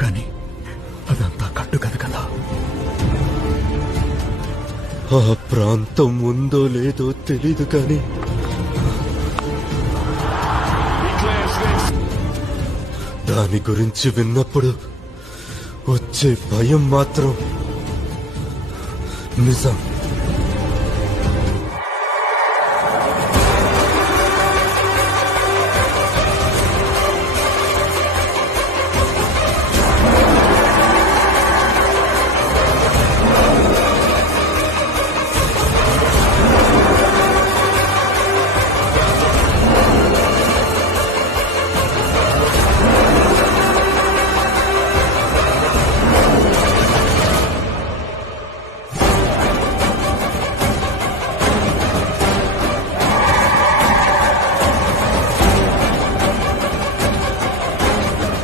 కానీ అదంతా కట్టు కథ కదా. ఆ ప్రాంతం ఉందో లేదో తెలీదు కానీ దాని గురించి విన్నప్పుడు వచ్చే భయం మాత్రం నిజం.